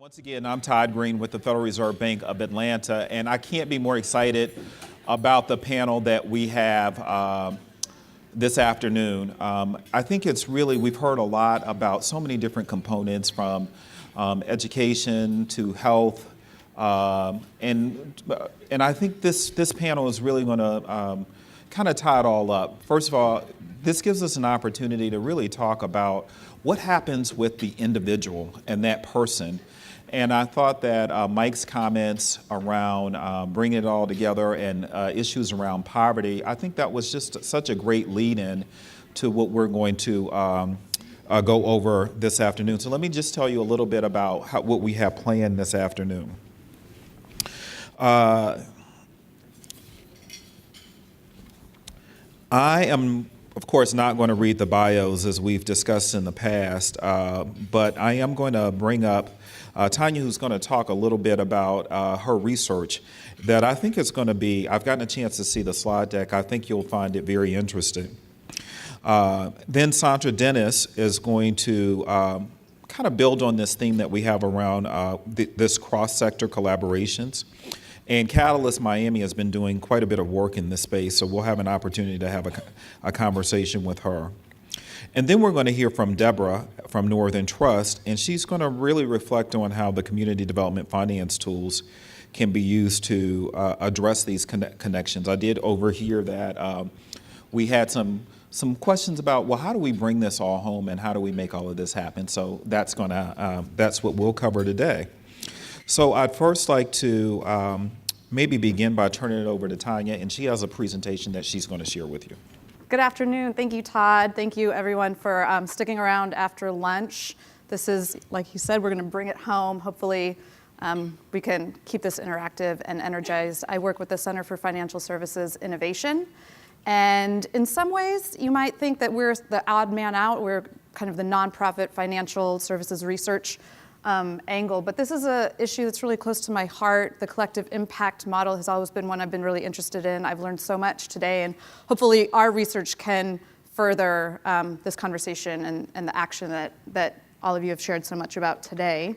Once again, I'm Todd Green with the Federal Reserve Bank of Atlanta, and I can't be more excited about the panel that we have this afternoon. I think it's really, we've heard a lot about so many different components from education to health, and I think this panel is really going to kind of tie it all up. First of all, this gives us an opportunity to really talk about what happens with the individual and that person. And I thought that Mike's comments around bringing it all together and issues around poverty, I think that was just such a great lead-in to what we're going to go over this afternoon. So let me just tell you a little bit about what we have planned this afternoon. I am, of course, not going to read the bios as we've discussed in the past, but I am going to bring up Tanya, who's going to talk a little bit about her research that I think is going to be, I've gotten a chance to see the slide deck. I think you'll find it very interesting. Then Sandra Dennis is going to kind of build on this theme that we have around this cross-sector collaborations. And Catalyst Miami has been doing quite a bit of work in this space, so we'll have an opportunity to have a conversation with her. And then we're going to hear from Deborah from Northern Trust, and she's going to really reflect on how the community development finance tools can be used to address these connections. I did overhear that we had some questions about, well, how do we bring this all home and how do we make all of this happen? So that's what we'll cover today. So I'd first like to maybe begin by turning it over to Tanya, and she has a presentation that she's going to share with you. Good afternoon. Thank you, Todd. Thank you, everyone, for sticking around after lunch. This is, like you said, we're going to bring it home. Hopefully, we can keep this interactive and energized. I work with the Center for Financial Services Innovation. And in some ways, you might think that we're the odd man out. We're kind of the nonprofit financial services research angle, but this is an issue that's really close to my heart. The collective impact model has always been one I've been really interested in. I've learned so much today, and hopefully our research can further this conversation and the action that all of you have shared so much about today.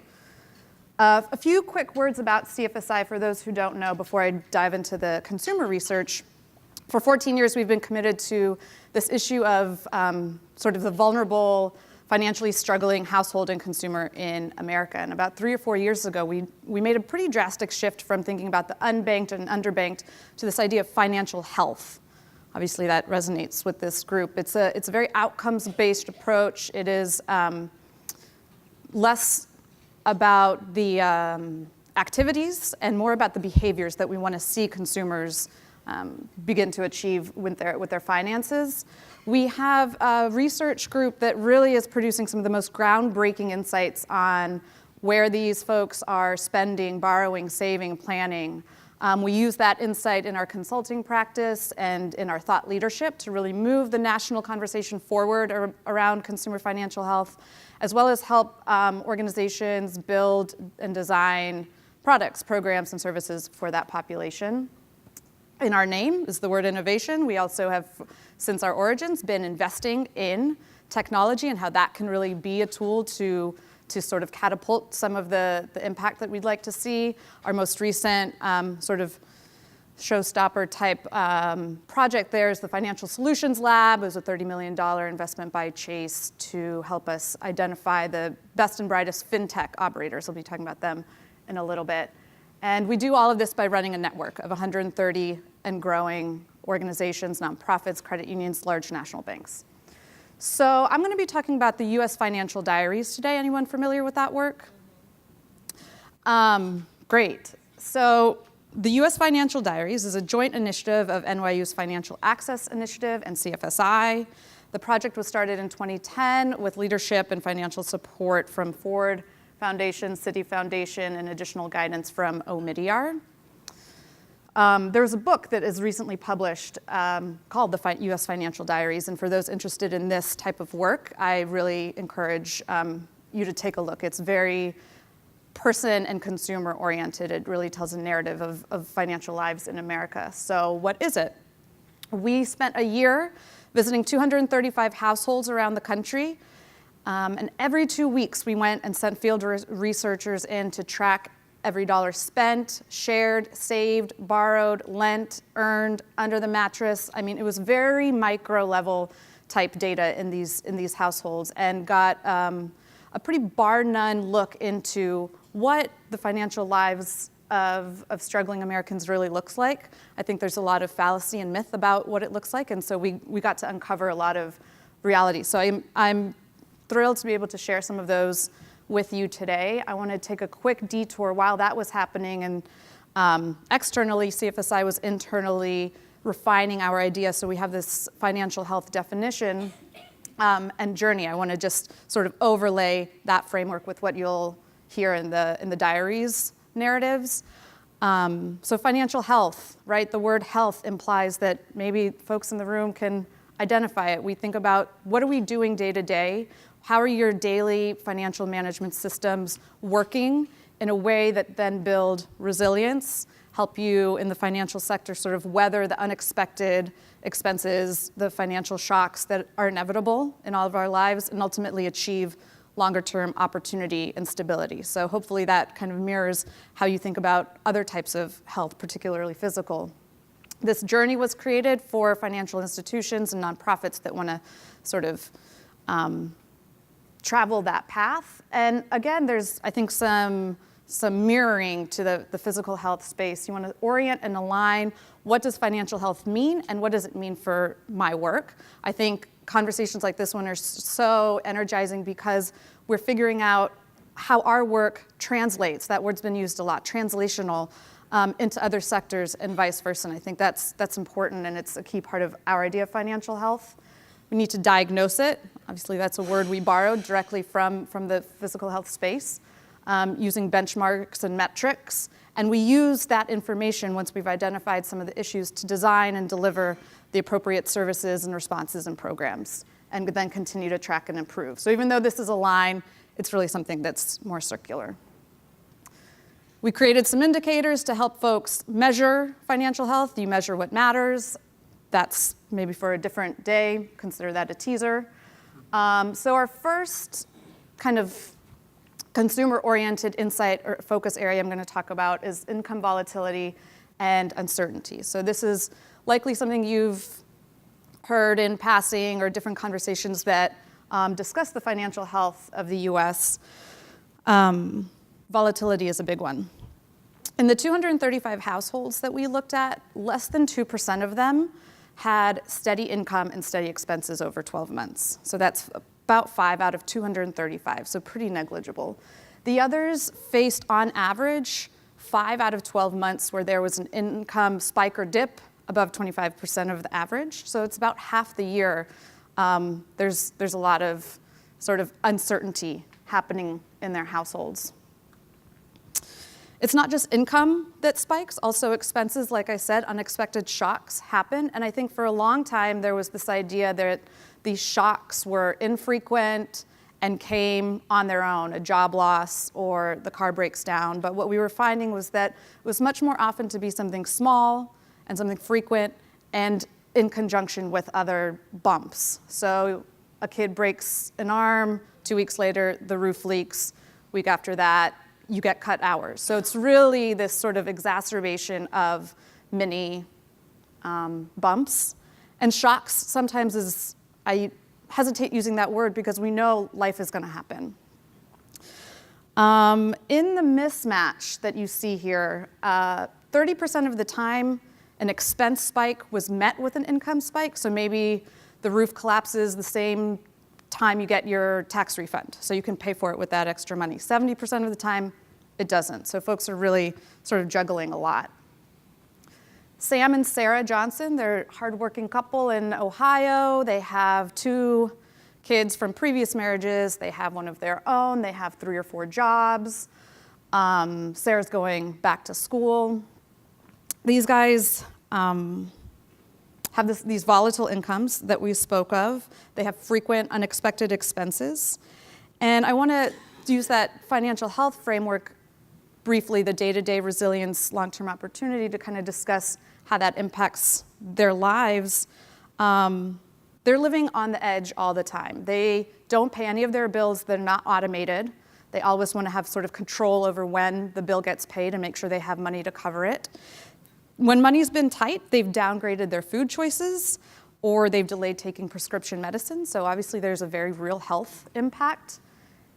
A few quick words about CFSI for those who don't know before I dive into the consumer research. For 14 years, we've been committed to this issue of sort of the vulnerable, financially struggling household and consumer in America. And about 3 or 4 years ago, we made a pretty drastic shift from thinking about the unbanked and underbanked to this idea of financial health. Obviously, that resonates with this group. It's a very outcomes-based approach. It is less about the activities and more about the behaviors that we want to see consumers begin to achieve with their finances. We have a research group that really is producing some of the most groundbreaking insights on where these folks are spending, borrowing, saving, planning. We use that insight in our consulting practice and in our thought leadership to really move the national conversation forward around consumer financial health, as well as help organizations build and design products, programs, and services for that population. In our name is the word innovation. We also have, since our origins, been investing in technology and how that can really be a tool to sort of catapult some of the impact that we'd like to see. Our most recent sort of showstopper type project there is the Financial Solutions Lab. It was a $30 million investment by Chase to help us identify the best and brightest fintech operators. We'll be talking about them in a little bit. And we do all of this by running a network of 130 and growing organizations, nonprofits, credit unions, large national banks. So I'm going to be talking about the U.S. Financial Diaries today. Anyone familiar with that work? Great. So the U.S. Financial Diaries is a joint initiative of NYU's Financial Access Initiative and CFSI. The project was started in 2010 with leadership and financial support from Ford Foundation, Citi Foundation, and additional guidance from Omidyar. There's a book that is recently published called the U.S. Financial Diaries, and for those interested in this type of work, I really encourage you to take a look. It's very person and consumer oriented. It really tells a narrative of financial lives in America. So what is it? We spent a year visiting 235 households around the country And every 2 weeks, we went and sent field researchers in to track every dollar spent, shared, saved, borrowed, lent, earned, under the mattress. I mean, it was very micro level type data in these households, and got a pretty bar none look into what the financial lives of struggling Americans really looks like. I think there's a lot of fallacy and myth about what it looks like, and so we got to uncover a lot of reality. So I'm thrilled to be able to share some of those with you today. I want to take a quick detour while that was happening, and externally, CFSI was internally refining our idea. So we have this financial health definition and journey. I want to just sort of overlay that framework with what you'll hear in the diaries narratives. So financial health, right? The word health implies that maybe folks in the room can identify it. We think about, what are we doing day to day? How are your daily financial management systems working in a way that then build resilience, help you in the financial sector sort of weather the unexpected expenses, the financial shocks that are inevitable in all of our lives, and ultimately achieve longer-term opportunity and stability. So hopefully that kind of mirrors how you think about other types of health, particularly physical. This journey was created for financial institutions and nonprofits that want to sort of travel that path. And again, there's, I think, some mirroring to the physical health space. You want to orient and align, what does financial health mean, and what does it mean for my work? I think conversations like this one are so energizing because we're figuring out how our work translates. That word's been used a lot, translational, into other sectors and vice versa. And I think that's important, and it's a key part of our idea of financial health. We need to diagnose it. Obviously, that's a word we borrowed directly from the physical health space, using benchmarks and metrics. And we use that information, once we've identified some of the issues, to design and deliver the appropriate services and responses and programs, and then continue to track and improve. So even though this is a line, it's really something that's more circular. We created some indicators to help folks measure financial health. You measure what matters. That's maybe for a different day. Consider that a teaser. So our first kind of consumer-oriented insight or focus area I'm going to talk about is income volatility and uncertainty. So this is likely something you've heard in passing or different conversations that discuss the financial health of the US. Volatility is a big one. In the 235 households that we looked at, less than 2% of them had steady income and steady expenses over 12 months. So that's about 5 out of 235, so pretty negligible. The others faced, on average, 5 out of 12 months where there was an income spike or dip above 25% of the average. So it's about half the year. There's a lot of sort of uncertainty happening in their households. It's not just income that spikes, also expenses. Like I said, unexpected shocks happen. And I think for a long time, there was this idea that these shocks were infrequent and came on their own, a job loss or the car breaks down. But what we were finding was that it was much more often to be something small and something frequent and in conjunction with other bumps. So a kid breaks an arm, 2 weeks later, the roof leaks. Week after that, you get cut hours. So it's really this sort of exacerbation of mini bumps. And shocks sometimes is, I hesitate using that word because we know life is going to happen. In the mismatch that you see here, 30% of the time, an expense spike was met with an income spike. So maybe the roof collapses the same time you get your tax refund. So you can pay for it with that extra money. 70% of the time, it doesn't. So folks are really sort of juggling a lot. Sam and Sarah Johnson, they're a hardworking couple in Ohio. They have 2 kids from previous marriages. They have one of their own. They have 3 or 4 jobs. Sarah's going back to school. These guys have these volatile incomes that we spoke of. They have frequent unexpected expenses. And I want to use that financial health framework briefly, the day-to-day resilience, long-term opportunity, to kind of discuss how that impacts their lives. they're living on the edge all the time. They don't pay any of their bills. They're not automated. They always want to have sort of control over when the bill gets paid and make sure they have money to cover it. When money's been tight, they've downgraded their food choices or they've delayed taking prescription medicine. So obviously there's a very real health impact.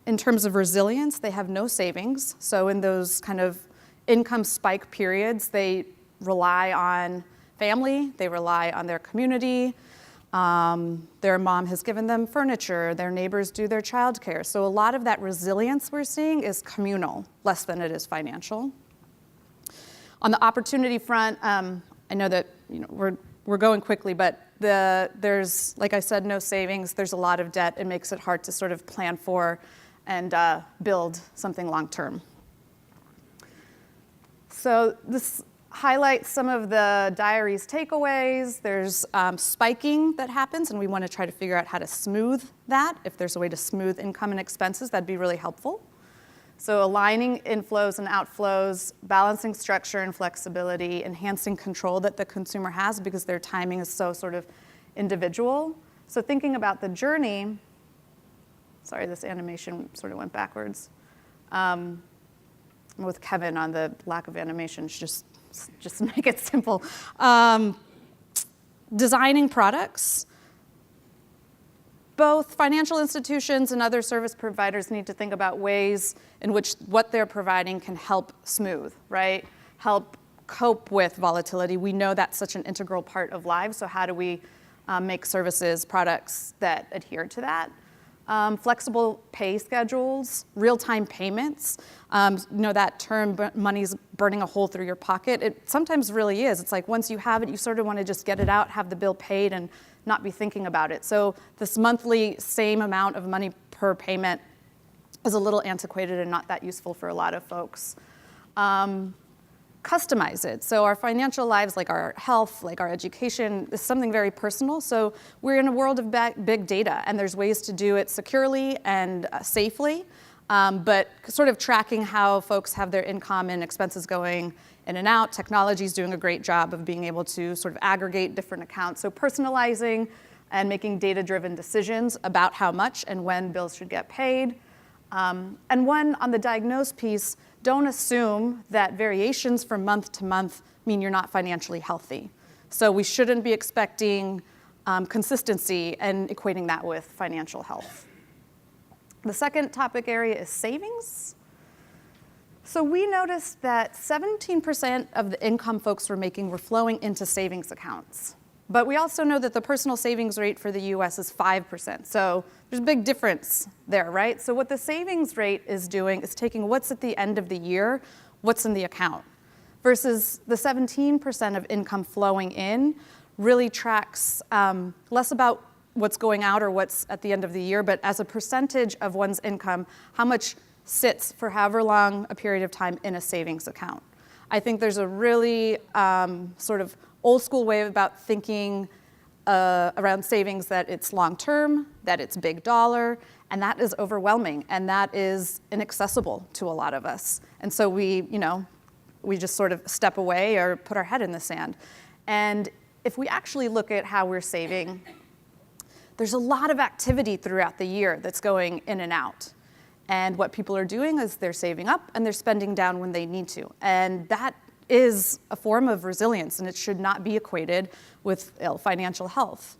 In terms of resilience, they have no savings. So in those kind of income spike periods, they rely on family, they rely on their community. Their mom has given them furniture, their neighbors do their childcare. So a lot of that resilience we're seeing is communal, less than it is financial. On the opportunity front, I know that we're going quickly, but there's, like I said, no savings. There's a lot of debt. It makes it hard to sort of plan for and build something long term. So this highlights some of the diary's takeaways. There's spiking that happens, and we want to try to figure out how to smooth that. If there's a way to smooth income and expenses, that'd be really helpful. So aligning inflows and outflows, balancing structure and flexibility, enhancing control that the consumer has because their timing is so sort of individual. So thinking about the journey, sorry, this animation sort of went backwards. I'm with Kevin on the lack of animation, just make it simple. Designing products. Both financial institutions and other service providers need to think about ways in which what they're providing can help smooth, right? Help cope with volatility. We know that's such an integral part of lives, so how do we make services, products that adhere to that? Flexible pay schedules, real-time payments. That term, money's burning a hole through your pocket. It sometimes really is. It's like once you have it, you sort of want to just get it out, have the bill paid, and not be thinking about it. So this monthly same amount of money per payment is a little antiquated and not that useful for a lot of folks. Customize it. So our financial lives, like our health, like our education, is something very personal. So we're in a world of big data, and there's ways to do it securely and safely, but sort of tracking how folks have their income and expenses going in and out. Technology is doing a great job of being able to sort of aggregate different accounts. So personalizing and making data-driven decisions about how much and when bills should get paid. And one, on the diagnose piece, don't assume that variations from month to month mean you're not financially healthy. So we shouldn't be expecting consistency and equating that with financial health. The second topic area is savings. So we noticed that 17% of the income folks were making were flowing into savings accounts. But we also know that the personal savings rate for the US is 5%. So there's a big difference there, right? So what the savings rate is doing is taking what's at the end of the year, what's in the account, versus the 17% of income flowing in really tracks less about what's going out or what's at the end of the year, but as a percentage of one's income, how much sits for however long a period of time in a savings account. I think there's a really sort of old school way about thinking around savings that it's long term, that it's big dollar, and that is overwhelming, and that is inaccessible to a lot of us. And so we just sort of step away or put our head in the sand. And if we actually look at how we're saving, there's a lot of activity throughout the year that's going in and out. And what people are doing is they're saving up and they're spending down when they need to. And that is a form of resilience, and it should not be equated with ill financial health.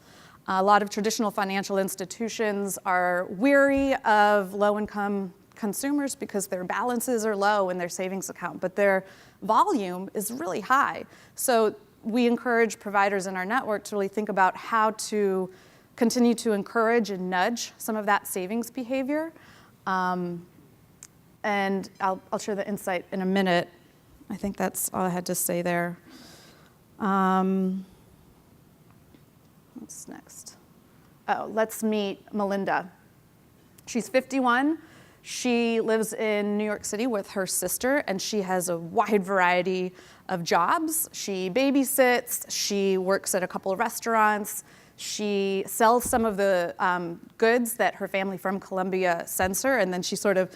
A lot of traditional financial institutions are weary of low-income consumers because their balances are low in their savings account, but their volume is really high. So we encourage providers in our network to really think about how to continue to encourage and nudge some of that savings behavior. And I'll share the insight in a minute. I think that's all I had to say there. What's next? Oh, let's meet Melinda. She's 51. She lives in New York City with her sister, and she has a wide variety of jobs. She babysits, she works at a couple of restaurants, she sells some of the goods that her family from Colombia sends her, and then she sort of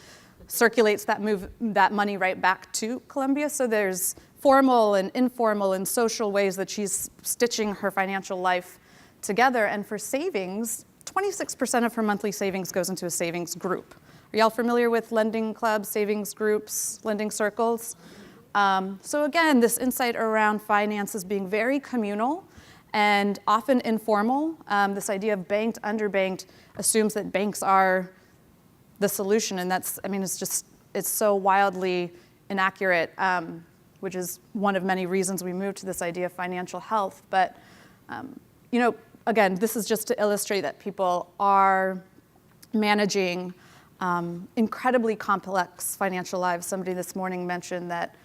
circulates that money right back to Colombia. So there's formal and informal and social ways that she's stitching her financial life together. And for savings, 26% of her monthly savings goes into a savings group. Are y'all familiar with lending clubs, savings groups, lending circles? So again, this insight around finances being very communal and often informal. This idea of banked, underbanked assumes that banks are the solution, and it's so wildly inaccurate, which is one of many reasons we moved to this idea of financial health. But, again, this is just to illustrate that people are managing incredibly complex financial lives. Somebody this morning mentioned that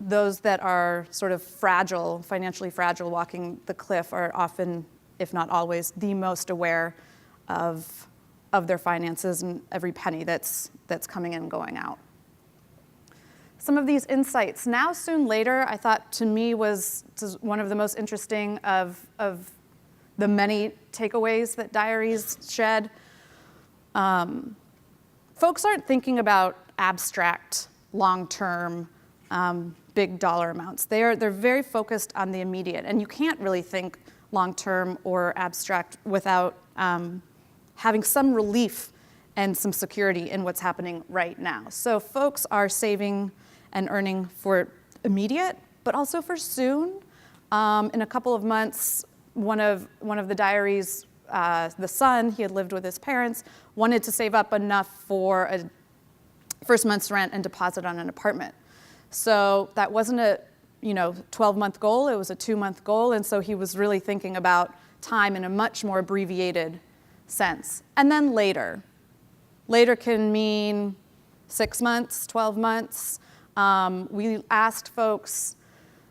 those that are sort of fragile, financially fragile, walking the cliff are often, if not always, the most aware of their finances and every penny that's coming in and going out. Some of these insights, now, soon, later, I thought to me was one of the most interesting of the many takeaways that diaries shed. Folks aren't thinking about abstract, long-term, big dollar amounts. They're very focused on the immediate, and you can't really think long-term or abstract without having some relief and some security in what's happening right now. So folks are saving and earning for immediate, but also for soon. In a couple of months, one of the diaries, the son, he had lived with his parents, wanted to save up enough for a first month's rent and deposit on an apartment. So that wasn't a 12-month goal, it was a 2-month goal, and so he was really thinking about time in a much more abbreviated sense. And then later can mean 6 months, 12 months. We asked folks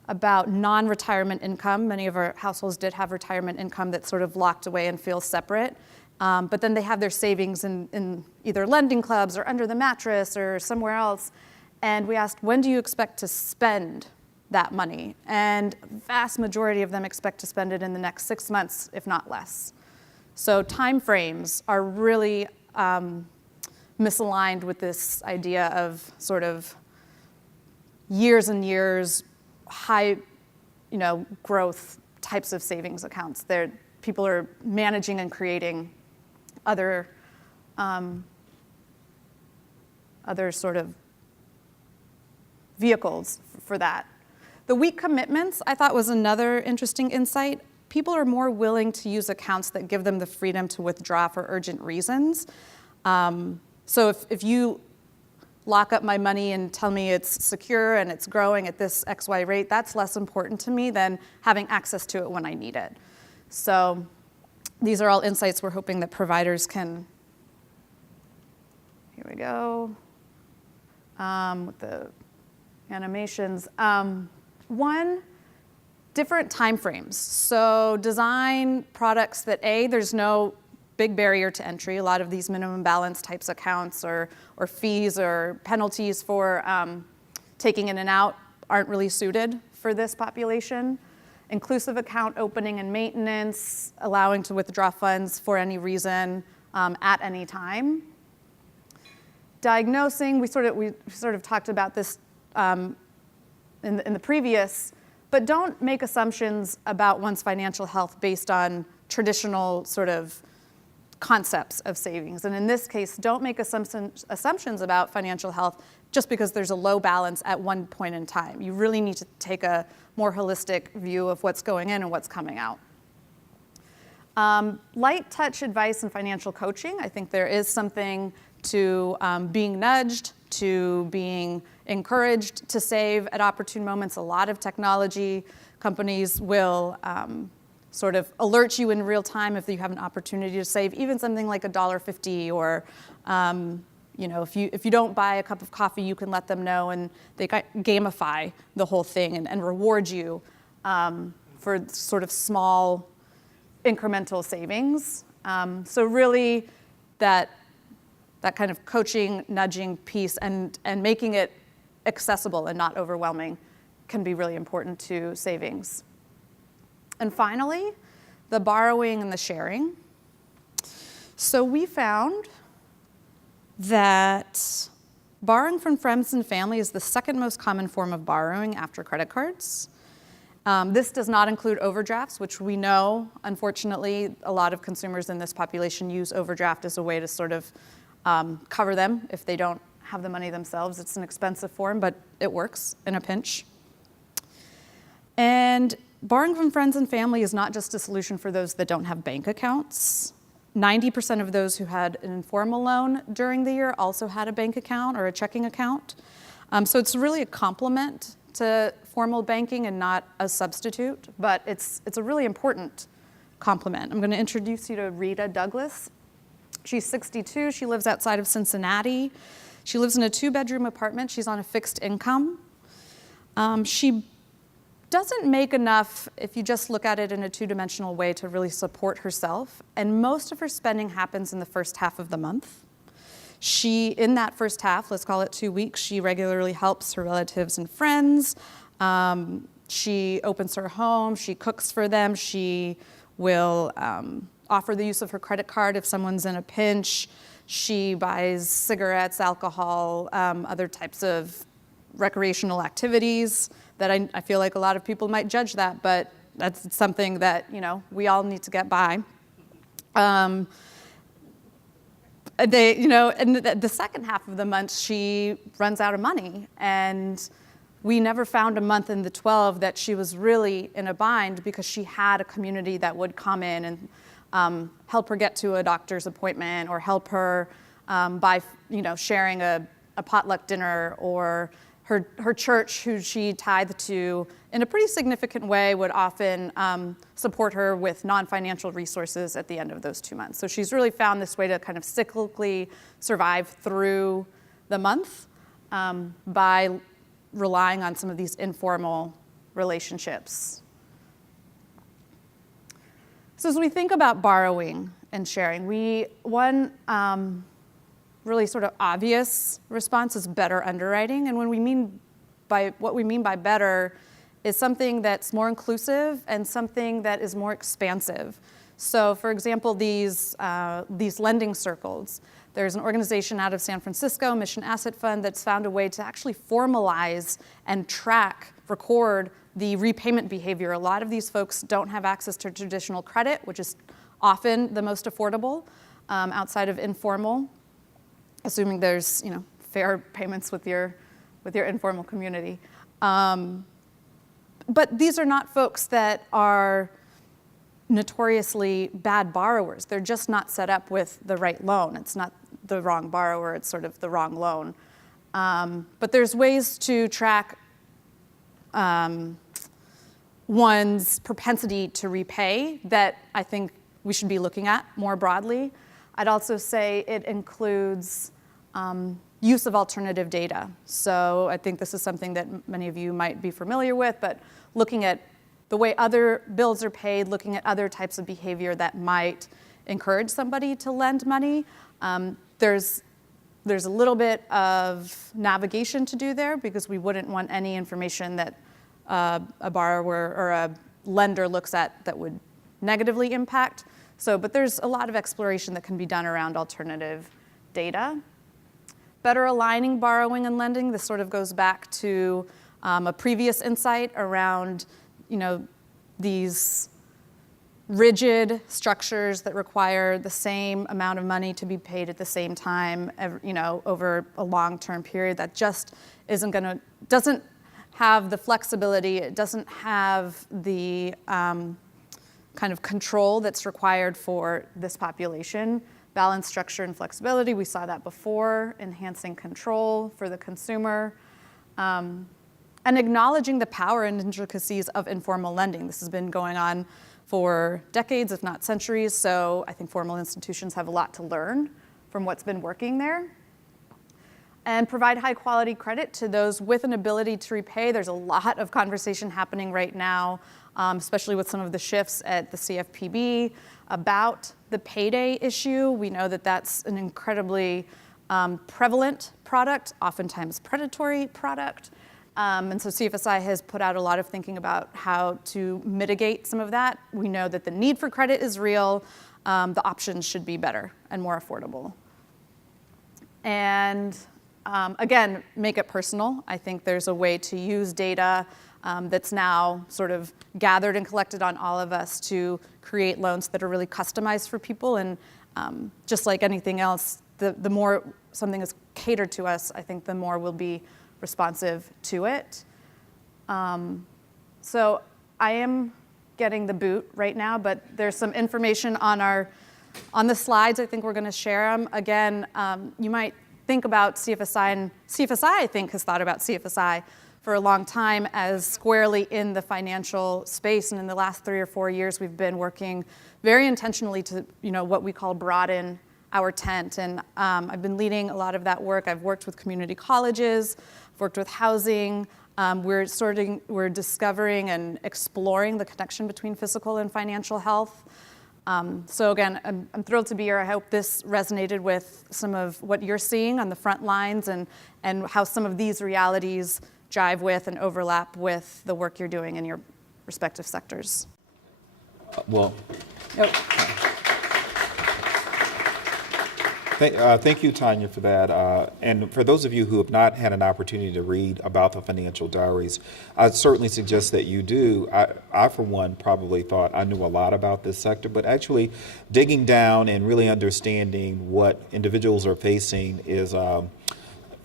about non-retirement income. Many of our households did have retirement income that's sort of locked away and feels separate. But then they have their savings in either lending clubs or under the mattress or somewhere else. And we asked, when do you expect to spend that money? And the vast majority of them expect to spend it in the next 6 months, if not less. So time frames are really misaligned with this idea of sort of years and years, high, growth types of savings accounts. People are managing and creating other sort of vehicles for that. The weak commitments, I thought, was another interesting insight. People are more willing to use accounts that give them the freedom to withdraw for urgent reasons. So if you lock up my money and tell me it's secure and it's growing at this XY rate, that's less important to me than having access to it when I need it. So these are all insights we're hoping that providers can, here we go, with the animations. One, different time frames. So design products that there's no big barrier to entry. A lot of these minimum balance types accounts or fees or penalties for taking in and out aren't really suited for this population. Inclusive account opening and maintenance, allowing to withdraw funds for any reason at any time. Diagnosing, we sort of talked about this in the previous, but don't make assumptions about one's financial health based on traditional sort of concepts of savings. And in this case, don't make assumptions about financial health just because there's a low balance at one point in time. You really need to take a more holistic view of what's going in and what's coming out. Light touch advice and financial coaching. I think there is something to being nudged, to being encouraged to save at opportune moments. A lot of technology companies will sort of alert you in real time if you have an opportunity to save, even something like $1.50, or if you don't buy a cup of coffee, you can let them know, and they gamify the whole thing and reward you for sort of small incremental savings. So really that kind of coaching, nudging piece and making it accessible and not overwhelming can be really important to savings. And finally, the borrowing and the sharing. So we found that borrowing from friends and family is the second most common form of borrowing after credit cards. This does not include overdrafts, which we know, unfortunately, a lot of consumers in this population use overdraft as a way to sort of cover them if they don't have the money themselves. It's an expensive form, but it works in a pinch. And borrowing from friends and family is not just a solution for those that don't have bank accounts. 90% of those who had an informal loan during the year also had a bank account or a checking account. So it's really a complement to formal banking and not a substitute, but it's a really important complement. I'm going to introduce you to Rita Douglas. She's 62. She lives outside of Cincinnati. She lives in a 2-bedroom apartment. She's on a fixed income. She doesn't make enough, if you just look at it in a 2-dimensional way, to really support herself, and most of her spending happens in the first half of the month. In that first half, let's call it 2 weeks, she regularly helps her relatives and friends. She opens her home, she cooks for them, she will offer the use of her credit card if someone's in a pinch. She buys cigarettes, alcohol, other types of recreational activities that I feel like a lot of people might judge that, but that's something that, we all need to get by. And the second half of the month, she runs out of money. And we never found a month in the 12 that she was really in a bind because she had a community that would come in and help her get to a doctor's appointment or help her by, sharing a potluck dinner, or her church, who she tithed to in a pretty significant way, would often support her with non-financial resources at the end of those 2 months. So she's really found this way to kind of cyclically survive through the month by relying on some of these informal relationships. So as we think about borrowing and sharing, one really sort of obvious response is better underwriting. And what we mean by better is something that's more inclusive and something that is more expansive. So for example, these lending circles, there's an organization out of San Francisco, Mission Asset Fund, that's found a way to actually formalize and record the repayment behavior. A lot of these folks don't have access to traditional credit, which is often the most affordable outside of informal, assuming there's fair payments with your informal community. But these are not folks that are notoriously bad borrowers. They're just not set up with the right loan. It's not the wrong borrower, it's sort of the wrong loan. But there's ways to track one's propensity to repay that I think we should be looking at more broadly. I'd also say it includes use of alternative data. So I think this is something that many of you might be familiar with, but looking at the way other bills are paid, looking at other types of behavior that might encourage somebody to lend money. There's a little bit of navigation to do there, because we wouldn't want any information that a borrower or a lender looks at that would negatively impact. But there's a lot of exploration that can be done around alternative data. Better aligning borrowing and lending. This sort of goes back to a previous insight around, these rigid structures that require the same amount of money to be paid at the same time, over a long-term period. That just doesn't have the flexibility. It doesn't have the kind of control that's required for this population. Balanced structure and flexibility, we saw that before, enhancing control for the consumer, and acknowledging the power and intricacies of informal lending. This has been going on for decades, if not centuries, so I think formal institutions have a lot to learn from what's been working there. And provide high quality credit to those with an ability to repay. There's a lot of conversation happening right now, especially with some of the shifts at the CFPB about the payday issue. We know that that's an incredibly prevalent product, oftentimes predatory product. And so CFSI has put out a lot of thinking about how to mitigate some of that. We know that the need for credit is real. The options should be better and more affordable. And again, make it personal. I think there's a way to use data that's now sort of gathered and collected on all of us to create loans that are really customized for people. And just like anything else, the more something is catered to us, I think the more we'll be responsive to it. So I am getting the boot right now, but there's some information on the slides. I think we're going to share them. Again, you might think about CFSI, and CFSI, I think, has thought about CFSI for a long time as squarely in the financial space. And in the last 3 or 4 years, we've been working very intentionally to, what we call broaden our tent. And I've been leading a lot of that work. I've worked with community colleges, I've worked with housing. We're discovering and exploring the connection between physical and financial health. So again, I'm thrilled to be here. I hope this resonated with some of what you're seeing on the front lines and how some of these realities jive with and overlap with the work you're doing in your respective sectors. Thank you, Tanya, for that. And for those of you who have not had an opportunity to read about the financial diaries, I'd certainly suggest that you do. I, for one, probably thought I knew a lot about this sector, but actually digging down and really understanding what individuals are facing is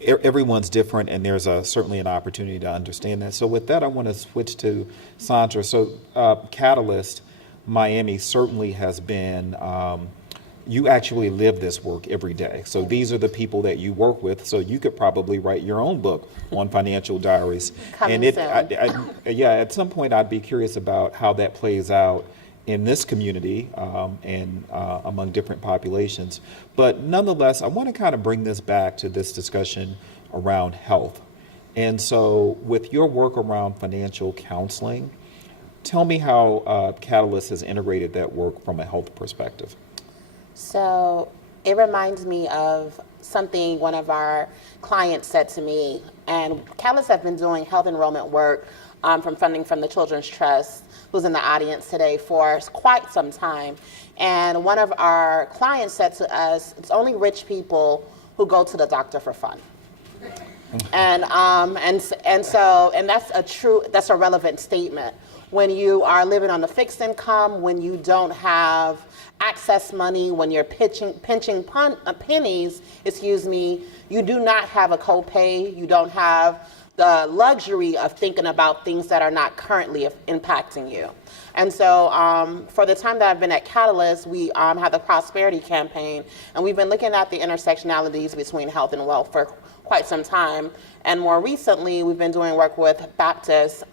everyone's different, and there's certainly an opportunity to understand that. So with that, I want to switch to Sandra. So Catalyst Miami certainly has been, you actually live this work every day. So these are the people that you work with. So you could probably write your own book on financial diaries. At some point I'd be curious about how that plays out in this community and among different populations. But nonetheless, I want to kind of bring this back to this discussion around health. And so with your work around financial counseling, tell me how Catalyst has integrated that work from a health perspective. So it reminds me of something one of our clients said to me. And Catalyst have been doing health enrollment work from funding from the Children's Trust, who's in the audience today, for quite some time. And one of our clients said to us, it's only rich people who go to the doctor for fun. And that's a relevant statement. When you are living on a fixed income, when you don't have access money, when you're pinching pennies, you do not have a copay, you don't have the luxury of thinking about things that are not currently impacting you. And so for the time that I've been at Catalyst, we have the Prosperity Campaign, and we've been looking at the intersectionalities between health and wealth for quite some time. And more recently, we've been doing work with Baptist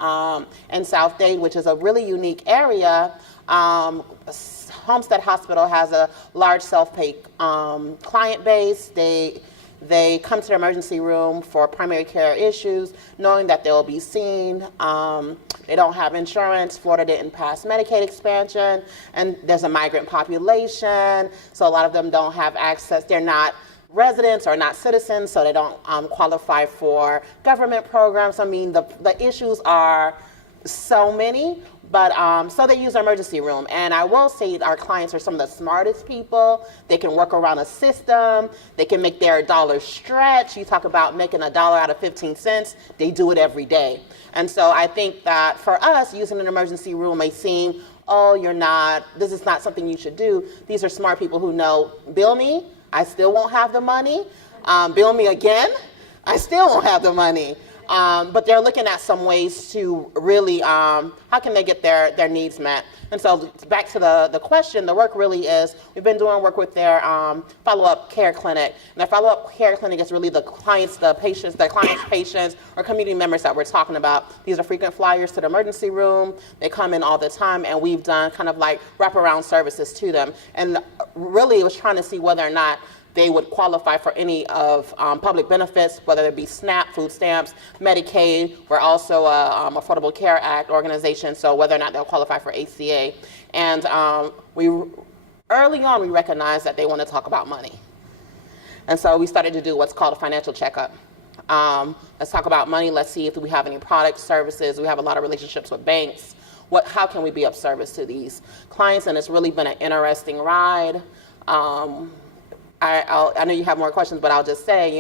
in South Dade, which is a really unique area. Homestead Hospital has a large self-pay client base. They come to the emergency room for primary care issues, knowing that they'll be seen. They don't have insurance. Florida didn't pass Medicaid expansion, and there's a migrant population, so a lot of them don't have access. They're not residents or not citizens, so they don't qualify for government programs. I mean, the issues are so many, but so they use our emergency room. And I will say our clients are some of the smartest people. They can work around a system. They can make their dollars stretch. You talk about making $1 out of 15 cents. They do it every day. And so I think that for us, using an emergency room may seem, this is not something you should do. These are smart people who know, bill me, I still won't have the money. Bill me again, I still won't have the money. But they're looking at some ways to really, how can they get their needs met? And so back to the question, the work really is, we've been doing work with their follow-up care clinic. And their follow-up care clinic is really the clients' patients, or community members that we're talking about. These are frequent flyers to the emergency room. They come in all the time, and we've done kind of like wraparound services to them. And really it was trying to see whether or not they would qualify for any of public benefits, whether it be SNAP, food stamps, Medicaid. We're also a Affordable Care Act organization, so whether or not they'll qualify for ACA. And early on, we recognized that they want to talk about money. And so we started to do what's called a financial checkup. Let's talk about money. Let's see if we have any products, services. We have a lot of relationships with banks. How can we be of service to these clients? And it's really been an interesting ride. I know you have more questions, but I'll just say,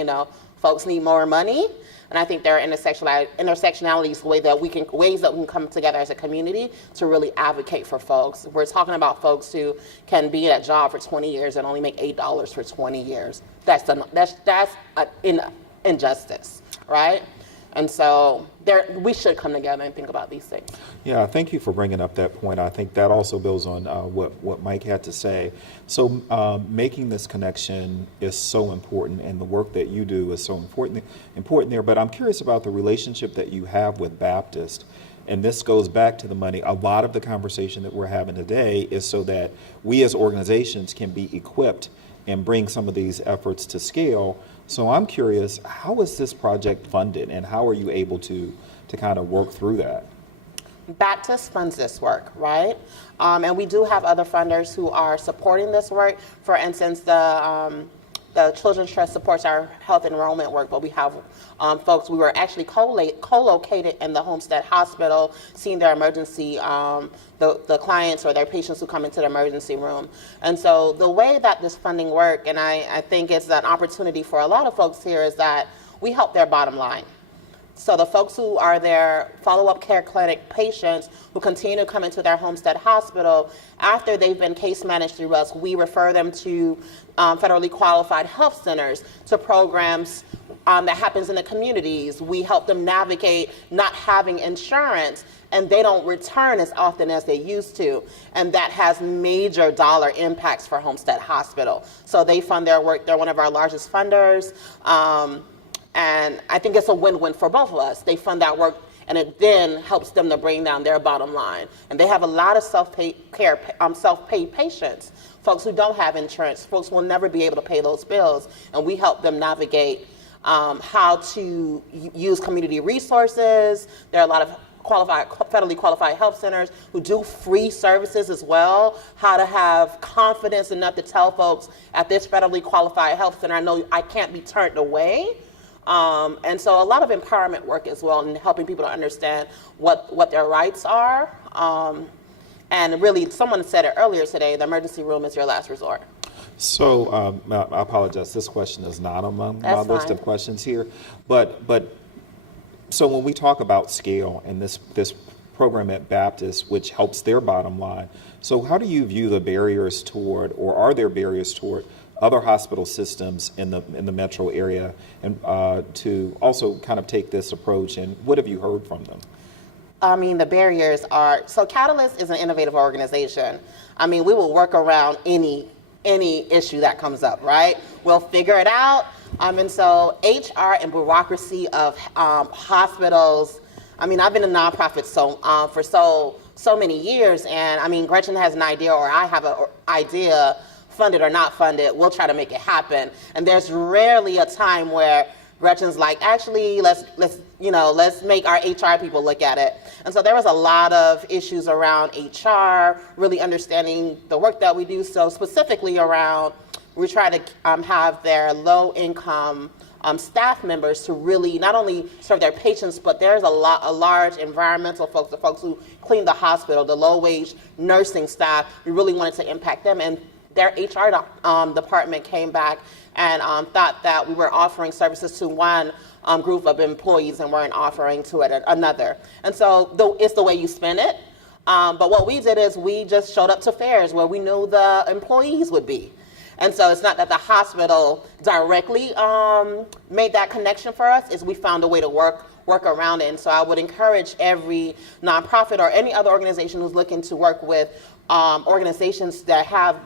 folks need more money. And I think there are intersectionalities, ways that we can come together as a community to really advocate for folks. We're talking about folks who can be at a job for 20 years and only make $8 for 20 years. That's an injustice, right? And so we should come together and think about these things. Yeah, thank you for bringing up that point. I think that also builds on what Mike had to say. So making this connection is so important, and the work that you do is so important there. But I'm curious about the relationship that you have with Baptist. And this goes back to the money. A lot of the conversation that we're having today is so that we as organizations can be equipped and bring some of these efforts to scale. So I'm curious, how is this project funded, and how are you able to kind of work through that? Baptist funds this work, right? And we do have other funders who are supporting this work. For instance, the Children's Trust supports our health enrollment work, but we have folks, we were actually co-located in the Homestead Hospital, seeing their emergency, the clients or their patients who come into the emergency room. And so the way that this funding works, and I think it's an opportunity for a lot of folks here, is that we help their bottom line. So the folks who are their follow-up care clinic patients who continue to come into their Homestead Hospital, after they've been case managed through us, we refer them to federally qualified health centers, to programs that happens in the communities. We help them navigate not having insurance, and they don't return as often as they used to. And that has major dollar impacts for Homestead Hospital. So they fund their work. They're one of our largest funders. And I think it's a win-win for both of us. They fund that work, and it then helps them to bring down their bottom line. And they have a lot of self-paid patients, folks who don't have insurance. Folks will never be able to pay those bills, and we help them navigate how to use community resources. There are a lot of federally qualified health centers who do free services as well, how to have confidence enough to tell folks at this federally qualified health center, I know I can't be turned away. And so a lot of empowerment work as well, and helping people to understand what their rights are. And really, someone said it earlier today, the emergency room is your last resort. So I apologize, this question is not on my list of questions here. But so when we talk about scale and this program at Baptist, which helps their bottom line, so how do you view the barriers toward, or are there barriers toward, other hospital systems in the metro area, and to also kind of take this approach, and what have you heard from them? I mean, the barriers are, so Catalyst is an innovative organization. I mean, we will work around any issue that comes up, right? We'll figure it out. And so HR and bureaucracy of hospitals, I mean, I've been a nonprofit for so many years, and I mean, Gretchen has an idea, or I have an idea, funded or not funded, we'll try to make it happen. And there's rarely a time where Gretchen's like, actually, let's make our HR people look at it. And so there was a lot of issues around HR, really understanding the work that we do. So specifically around, we try to have their low-income staff members to really not only serve their patients, but there's a large environmental folks, the folks who clean the hospital, the low-wage nursing staff. We really wanted to impact them, and their HR department came back and thought that we were offering services to one group of employees and weren't offering to another. And so it's the way you spin it. But what we did is we just showed up to fairs where we knew the employees would be. And so it's not that the hospital directly made that connection for us, it's we found a way to work around it. And so I would encourage every nonprofit or any other organization who's looking to work with organizations that have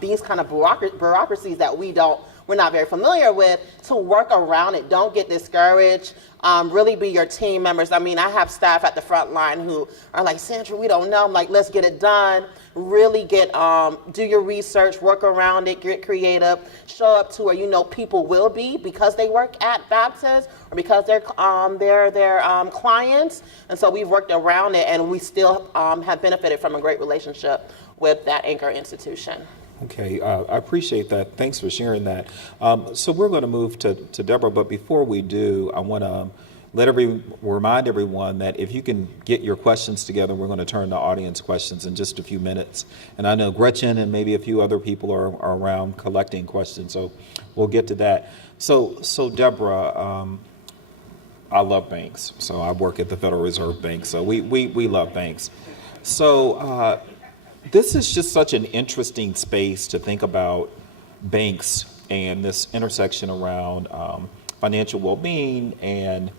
these kind of bureaucracies that we're not very familiar with, to work around it. Don't get discouraged. Really be your team members. I mean, I have staff at the front line who are like, Sandra, we don't know. I'm like, let's get it done. Really do your research, work around it, get creative, show up to where you know people will be because they work at Baptist or because they're their clients. And so we've worked around it, and we still have benefited from a great relationship with that anchor institution. Okay, I appreciate that. Thanks for sharing that. So we're going to move to Deborah, but before we do, I want to remind everyone that if you can get your questions together, we're going to turn to audience questions in just a few minutes. And I know Gretchen and maybe a few other people are around collecting questions, so we'll get to that. So Deborah, I love banks. So I work at the Federal Reserve Bank, so we love banks. So this is just such an interesting space to think about banks and this intersection around financial well-being and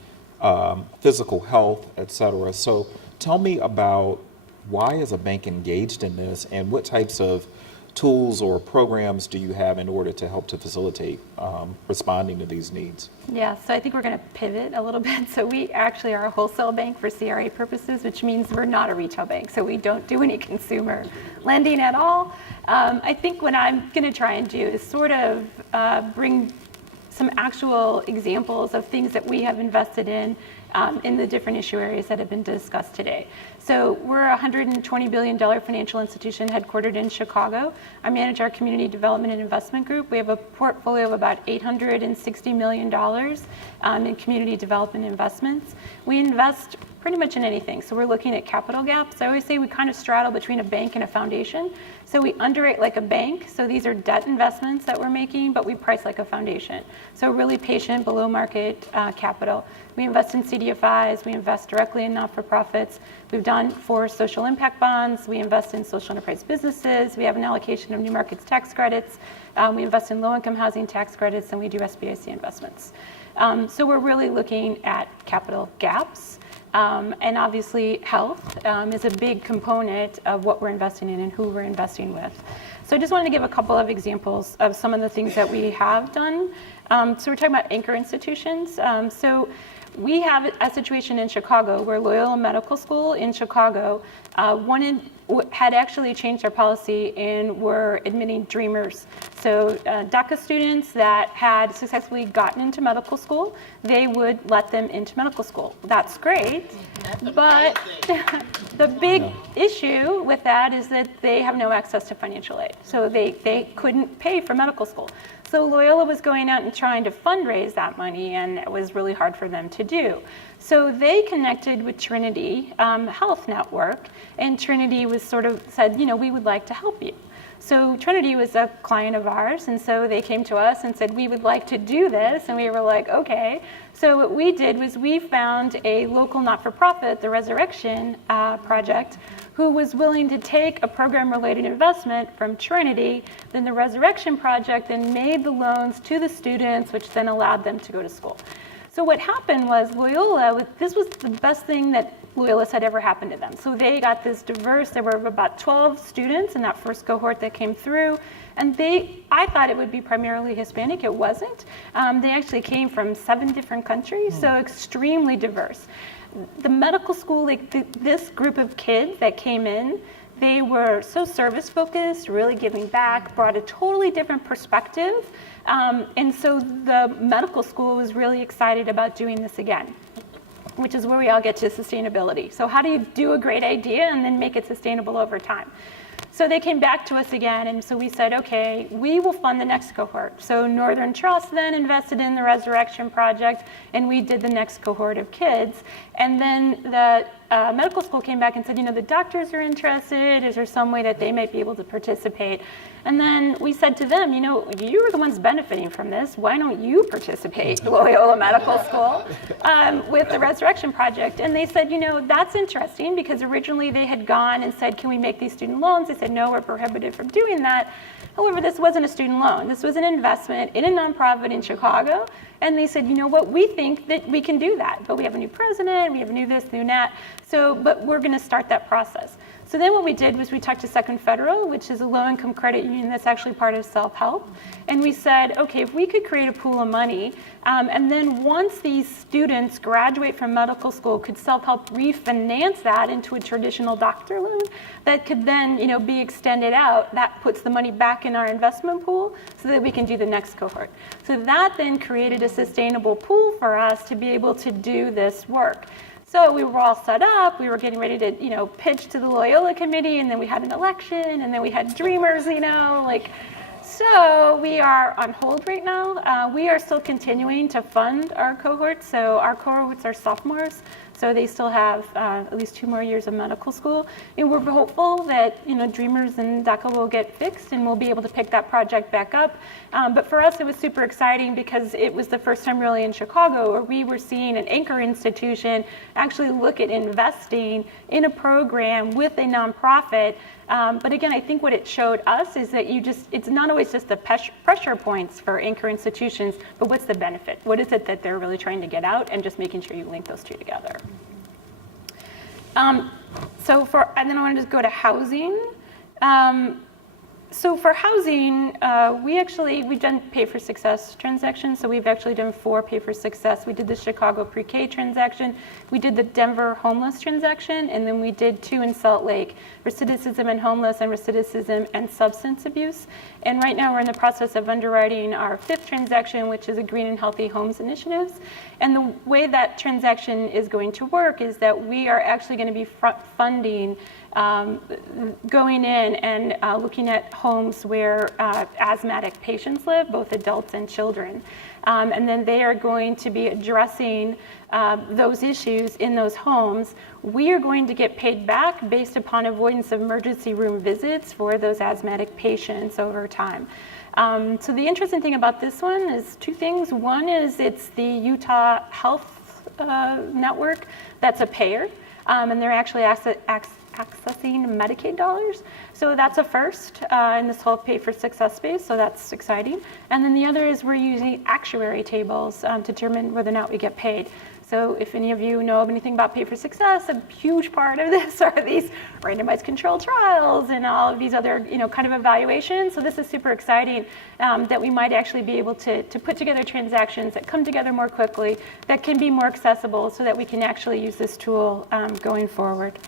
physical health, et cetera. So tell me about why is a bank engaged in this, and what types of tools or programs do you have in order to help to facilitate responding to these needs? Yeah, so I think we're going to pivot a little bit. So we actually are a wholesale bank for CRA purposes, which means we're not a retail bank. So we don't do any consumer lending at all. I think what I'm going to try and do is sort of bring some actual examples of things that we have invested in the different issue areas that have been discussed today. So we're a $120 billion financial institution headquartered in Chicago. I manage our community development and investment group. We have a portfolio of about $860 million in community development investments. We invest pretty much in anything. So we're looking at capital gaps. I always say we kind of straddle between a bank and a foundation. So we underwrite like a bank. So these are debt investments that we're making, but we price like a foundation. So really patient, below market capital. We invest in CDFIs. We invest directly in not-for-profits. We've done 4 social impact bonds. We invest in social enterprise businesses. We have an allocation of new markets tax credits. We invest in low-income housing tax credits, and we do SBIC investments. So we're really looking at capital gaps. And obviously health is a big component of what we're investing in and who we're investing with. So I just wanted to give a couple of examples of some of the things that we have done. So we're talking about anchor institutions. So we have a situation in Chicago where Loyola Medical School in Chicago had actually changed their policy and were admitting dreamers. So DACA students that had successfully gotten into medical school, they would let them into medical school. That's great, but the big issue with that is that they have no access to financial aid. So they couldn't pay for medical school. So Loyola was going out and trying to fundraise that money, and it was really hard for them to do. So they connected with Trinity Health Network, and Trinity was sort of said, we would like to help you. So Trinity was a client of ours, and so they came to us and said, we would like to do this, and we were like, okay. So what we did was we found a local not-for-profit, the Resurrection Project, who was willing to take a program-related investment from Trinity. Then the Resurrection Project then made the loans to the students, which then allowed them to go to school. So what happened was Loyola, this was the best thing that Loyola's had ever happened to them. So they got this diverse, there were about 12 students in that first cohort that came through. And I thought it would be primarily Hispanic, it wasn't. They actually came from 7 different countries, so extremely diverse. The medical school, this group of kids that came in, they were so service focused, really giving back, brought a totally different perspective. And so the medical school was really excited about doing this again, which is where we all get to sustainability. So how do you do a great idea and then make it sustainable over time? So they came back to us again, and so we said, okay, we will fund the next cohort. So Northern Trust then invested in the Resurrection Project, and we did the next cohort of kids. And then the medical school came back and said, the doctors are interested. Is there some way that they might be able to participate? And then we said to them, you are the ones benefiting from this. Why don't you participate, Loyola Medical School, with the Resurrection Project? And they said, that's interesting, because originally they had gone and said, can we make these student loans? They said, no, we're prohibited from doing that. However, this wasn't a student loan. This was an investment in a nonprofit in Chicago. And they said, what, we think that we can do that. But we have a new president, we have a new this, new that. But we're going to start that process. So then what we did was we talked to Second Federal, which is a low-income credit union that's actually part of self-help. And we said, okay, if we could create a pool of money, and then once these students graduate from medical school, could self-help refinance that into a traditional doctor loan that could then be extended out, that puts the money back in our investment pool so that we can do the next cohort. So that then created a sustainable pool for us to be able to do this work. So we were all set up, we were getting ready to, pitch to the Loyola committee, and then we had an election, and then we had dreamers, So we are on hold right now. We are still continuing to fund our cohorts. So our cohorts are sophomores, so they still have at least 2 more years of medical school. And we're hopeful that Dreamers and DECA will get fixed and we'll be able to pick that project back up. But for us, it was super exciting because it was the first time really in Chicago where we were seeing an anchor institution actually look at investing in a program with a nonprofit. But again, I think what it showed us is that it's not always just the pressure points for anchor institutions, but what's the benefit? What is it that they're really trying to get out, and just making sure you link those two together. And then I want to just go to housing. So for housing, we've done pay for success transactions. So we've actually done 4 pay for success. We did the Chicago pre-K transaction, we did the Denver homeless transaction, and then we did 2 in Salt Lake, recidivism and homeless, and recidivism and substance abuse. And right now we're in the process of underwriting our 5th transaction, which is a green and healthy homes initiatives. And the way that transaction is going to work is that we are actually going to be funding going in and looking at homes where asthmatic patients live, both adults and children. And then they are going to be addressing those issues in those homes. We are going to get paid back based upon avoidance of emergency room visits for those asthmatic patients over time. So the interesting thing about this one is 2 things. One is it's the Utah Health Network that's a payer, and they're actually accessing Medicaid dollars. So that's a first in this whole pay for success space, so that's exciting. And then the other is we're using actuary tables to determine whether or not we get paid. So if any of you know of anything about pay for success, a huge part of this are these randomized controlled trials and all of these other kind of evaluations. So this is super exciting that we might actually be able to put together transactions that come together more quickly, that can be more accessible so that we can actually use this tool going forward.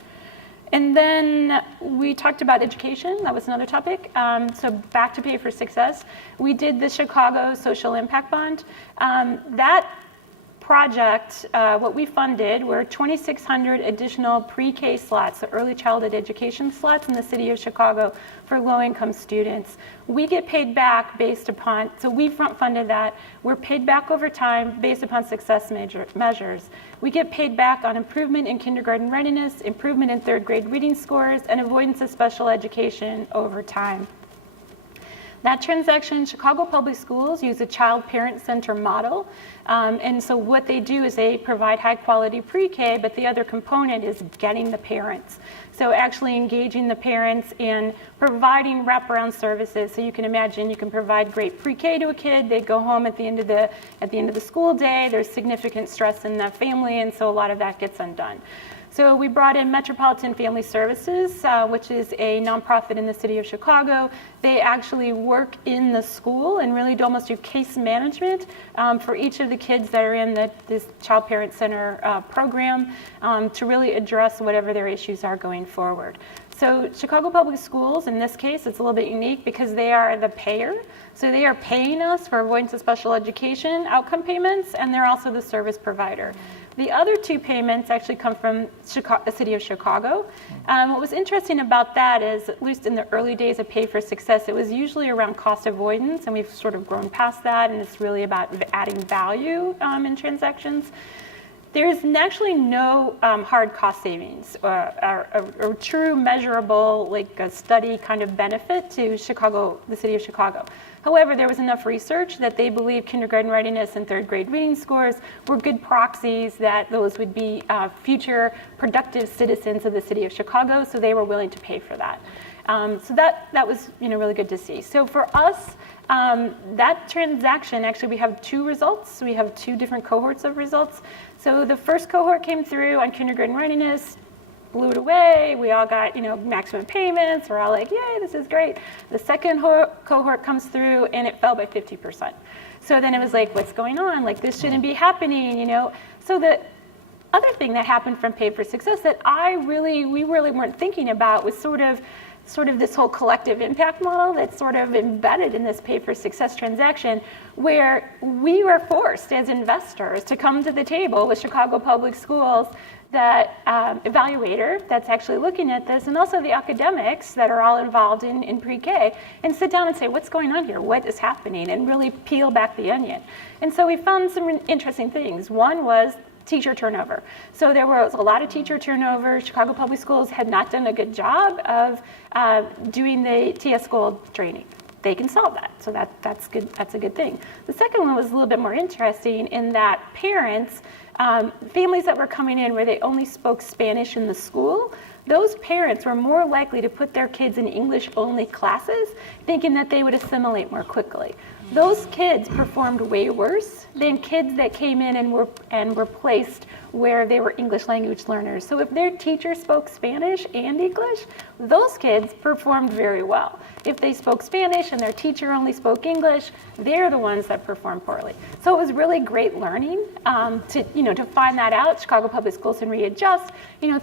And then we talked about education. That was another topic. So back to pay for success. We did the Chicago Social Impact Bond. That project, what we funded were 2,600 additional pre-K slots, so early childhood education slots in the city of Chicago for low-income students. We get paid back based upon, so we front-funded that. We're paid back over time based upon success measures. We get paid back on improvement in kindergarten readiness, improvement in 3rd grade reading scores, and avoidance of special education over time. That transaction, Chicago Public Schools use a child parent center model. And so what they do is they provide high quality pre-K, but the other component is getting the parents. So actually engaging the parents in providing wraparound services. So you can imagine you can provide great pre-K to a kid. They go home at the end of the school day. There's significant stress in the family, and so a lot of that gets undone. So we brought in Metropolitan Family Services, which is a nonprofit in the city of Chicago. They actually work in the school and really almost do case management for each of the kids that are in this Child Parent Center program to really address whatever their issues are going forward. So Chicago Public Schools, in this case, it's a little bit unique because they are the payer. So they are paying us for avoidance of special education outcome payments, and they're also the service provider. The other 2 payments actually come from the city of Chicago. What was interesting about that is, at least in the early days of Pay for Success, it was usually around cost avoidance, and we've sort of grown past that, and it's really about adding value in transactions. There's actually no hard cost savings or true measurable, like a study kind of benefit to Chicago, the city of Chicago. However, there was enough research that they believe kindergarten readiness and 3rd grade reading scores were good proxies that those would be future productive citizens of the city of Chicago, so they were willing to pay for that. So that was really good to see. So for us, that transaction, actually we have 2 results. We have 2 different cohorts of results. So the first cohort came through on kindergarten readiness, blew it away. We all got maximum payments. We're all like, yay, this is great. The second cohort comes through and it fell by 50%. So then it was like, what's going on? Like, this shouldn't be happening, So the other thing that happened from Pay for Success that we really weren't thinking about was sort of this whole collective impact model that's sort of embedded in this Pay for Success transaction, where we were forced as investors to come to the table with Chicago Public Schools the evaluator that's actually looking at this, and also the academics that are all involved in pre-K, and sit down and say, what's going on here? What is happening? And really peel back the onion. And so we found some interesting things. One was teacher turnover. So there was a lot of teacher turnover. Chicago Public Schools had not done a good job of doing the TS Gold training. They can solve that, so that's good. That's a good thing. The second one was a little bit more interesting in that parents, families that were coming in where they only spoke Spanish in the school, those parents were more likely to put their kids in English-only classes, thinking that they would assimilate more quickly. Those kids performed way worse than kids that came in and were placed where they were English language learners. So if their teacher spoke Spanish and English, those kids performed very well. If they spoke Spanish and their teacher only spoke English, they're the ones that performed poorly. So it was really great learning to find that out. Chicago Public Schools can readjust,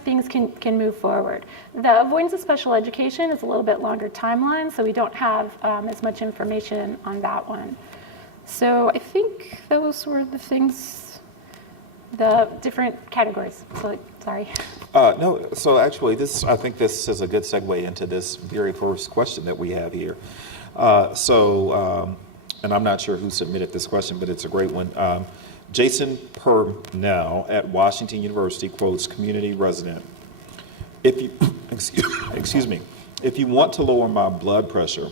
things can move forward. The avoidance of special education is a little bit longer timeline, so we don't have as much information on that one. So I think those were the things, the different categories. So, sorry. No, so actually, I think this is a good segue into this very first question that we have here. And I'm not sure who submitted this question, but it's a great one. Jason Purnell at Washington University quotes community resident. If you, excuse me, if you want to lower my blood pressure,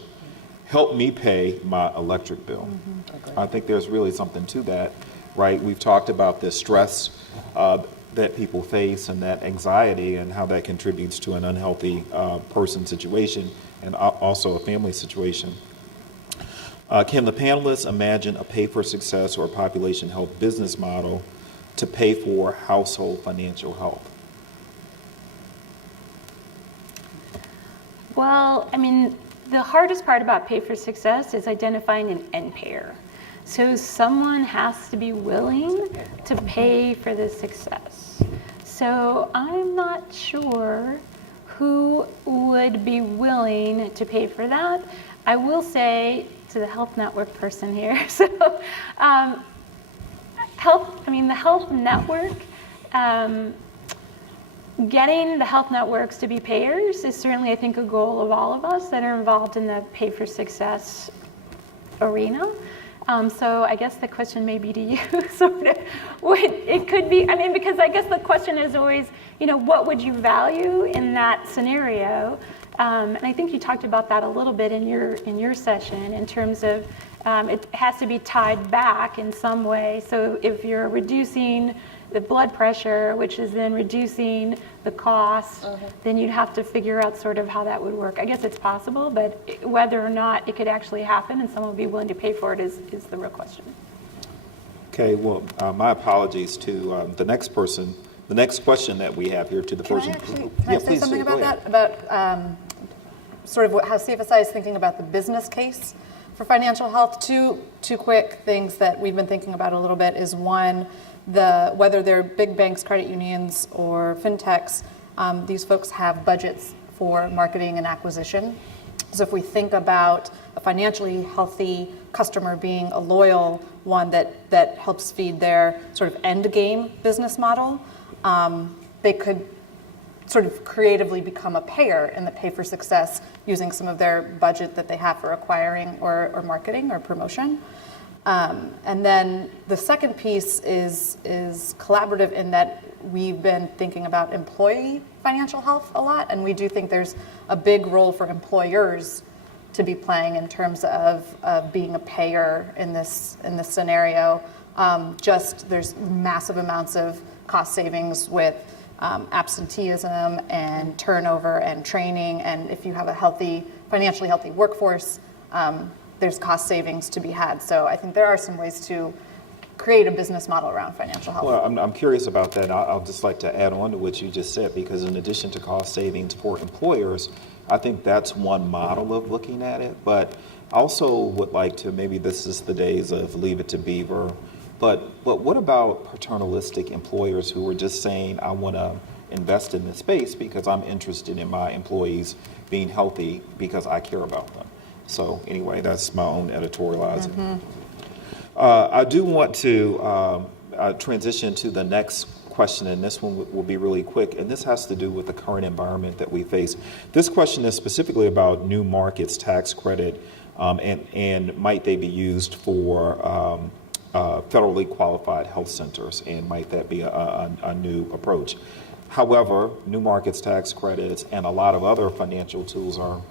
help me pay my electric bill. Mm-hmm. I think there's really something to that, right? We've talked about the stress that people face and that anxiety and how that contributes to an unhealthy person situation and also a family situation. Can the panelists imagine a pay for success or a population health business model to pay for household financial health? Well, the hardest part about pay for success is identifying an end payer. So someone has to be willing to pay for the success. So I'm not sure who would be willing to pay for that. I will say to the health network person here, so the health network, getting the health networks to be payers is certainly, I think, a goal of all of us that are involved in the pay for success arena. So I guess the question may be to you, sort of. It could be, because I guess the question is always, what would you value in that scenario? And I think you talked about that a little bit in your session in terms of it has to be tied back in some way. So if you're reducing the blood pressure, which is then reducing the cost, then you'd have to figure out sort of how that would work. I guess it's possible, but whether or not it could actually happen and someone would be willing to pay for it is the real question. Okay, well, my apologies to the next person. The next question that we have here to the person. Can I say something about that? About sort of how CFSI is thinking about the business case for financial health. Two quick things that we've been thinking about a little bit is one, whether they're big banks, credit unions, or fintechs, these folks have budgets for marketing and acquisition. So if we think about a financially healthy customer being a loyal one that helps feed their sort of end game business model, they could sort of creatively become a payer in the pay for success using some of their budget that they have for acquiring or marketing or promotion. And then the second piece is collaborative in that we've been thinking about employee financial health a lot, and we do think there's a big role for employers to be playing in terms of being a payer in this scenario. There's massive amounts of cost savings with absenteeism and turnover and training, and if you have a financially healthy workforce, there's cost savings to be had. So I think there are some ways to create a business model around financial health. Well, I'm curious about that. I'll just like to add on to what you just said, because in addition to cost savings for employers, I think that's one model of looking at it. But I also would like to, maybe this is the days of Leave It to Beaver, but what about paternalistic employers who are just saying, I want to invest in this space because I'm interested in my employees being healthy because I care about them. So anyway, that's my own editorializing. Mm-hmm. I do want to transition to the next question, and this one will be really quick, and this has to do with the current environment that we face. This question is specifically about new markets tax credit, and might they be used for federally qualified health centers, and might that be a new approach? However, new markets tax credits and a lot of other financial tools are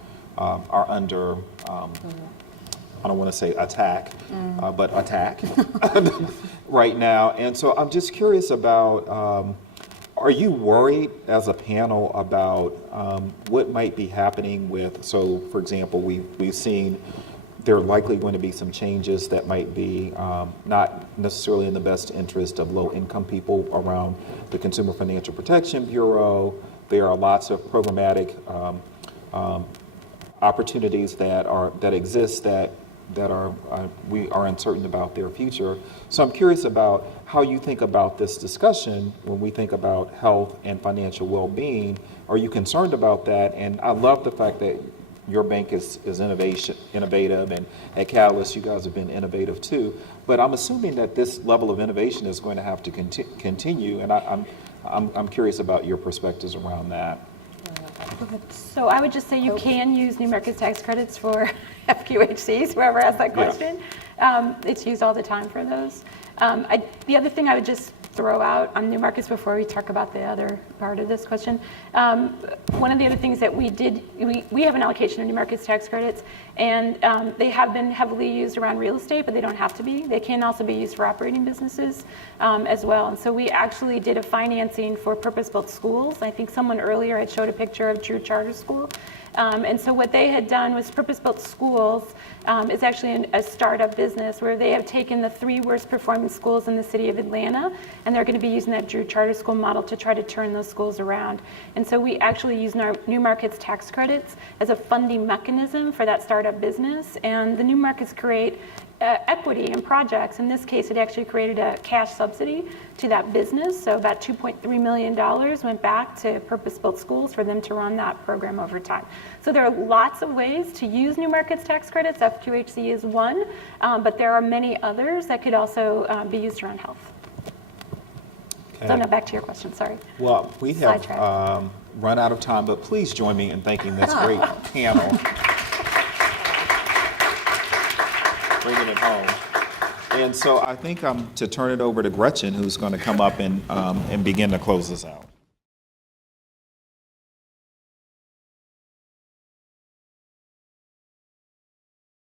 under, I don't want to say attack, but attack right now. And so I'm just curious about, are you worried as a panel about what might be happening with, so for example, we've seen there are likely going to be some changes that might be not necessarily in the best interest of low-income people around the Consumer Financial Protection Bureau. There are lots of programmatic opportunities that exist that we are uncertain about their future. So I'm curious about how you think about this discussion when we think about health and financial well-being. Are you concerned about that? And I love the fact that your bank is innovative, and at Catalyst you guys have been innovative too. But I'm assuming that this level of innovation is going to have to continue, and I'm curious about your perspectives around that. So I would just say you can use new markets tax credits for FQHCs, whoever asked that question. Yeah. It's used all the time for those. The other thing I would just throw out on new markets before we talk about the other part of this question. One of the other things that we did, we have an allocation of new markets tax credits, and they have been heavily used around real estate, but they don't have to be. They can also be used for operating businesses as well. And so we actually did a financing for purpose-built schools. I think someone earlier had showed a picture of Drew Charter School. And so what they had done was purpose-built schools is actually a startup business where they have taken the 3 worst performing schools in the city of Atlanta, and they're going to be using that Drew Charter School model to try to turn those schools around. And so we actually use our new markets tax credits as a funding mechanism for that startup business. And the new markets create equity in projects. In this case, it actually created a cash subsidy to that business. So about $2.3 million went back to purpose-built schools for them to run that program over time. So there are lots of ways to use new markets tax credits. FQHC is one, but there are many others that could also be used around health. Okay. So now back to your question, sorry. Well, we have run out of time, but please join me in thanking this great panel. Bringing it home. And so I think to turn it over to Gretchen, who's going to come up and begin to close this out.